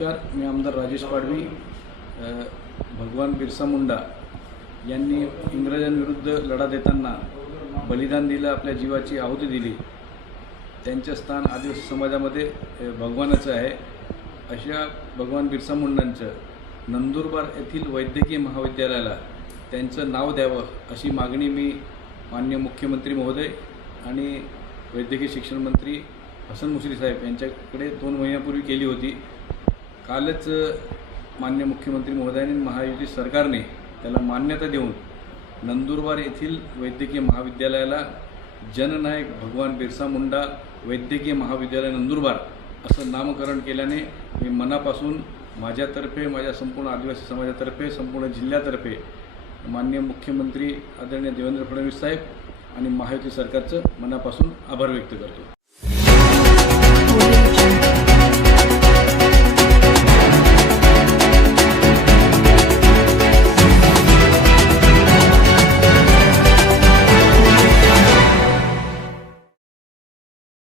नमस्कार, मी आमदार राजेश पाडवी. भगवान बिरसा मुंडा यांनी इंग्रजांविरुद्ध लढा देताना बलिदान दिलं, आपल्या जीवाची आहुती दिली. त्यांचे स्थान आदिवासी समाजामध्ये भगवानाचं आहे. अशा भगवान बिरसा मुंडांचं नंदुरबार येथील वैद्यकीय महाविद्यालयाला त्यांचं नाव द्यावं अशी मागणी मी माननीय मुख्यमंत्री महोदय आणि वैद्यकीय शिक्षण मंत्री हसन मुश्रीफ साहेब यांच्याकडे 2 महिन्यापूर्वी केली होती. कालच माननीय मुख्यमंत्री महोदयांनी महायुती सरकारने त्याला मान्यता देऊन नंदुरबार येथील वैद्यकीय महाविद्यालयाला जननायक भगवान बिरसा मुंडा वैद्यकीय महाविद्यालय नंदुरबार असं नामकरण केल्याने मी मनापासून माझ्यातर्फे, माझ्या संपूर्ण आदिवासी समाजातर्फे, संपूर्ण जिल्ह्यातर्फे माननीय मुख्यमंत्री आदरणीय देवेंद्र फडणवीस साहेब आणि महायुती सरकारचं मनापासून आभार व्यक्त करतो.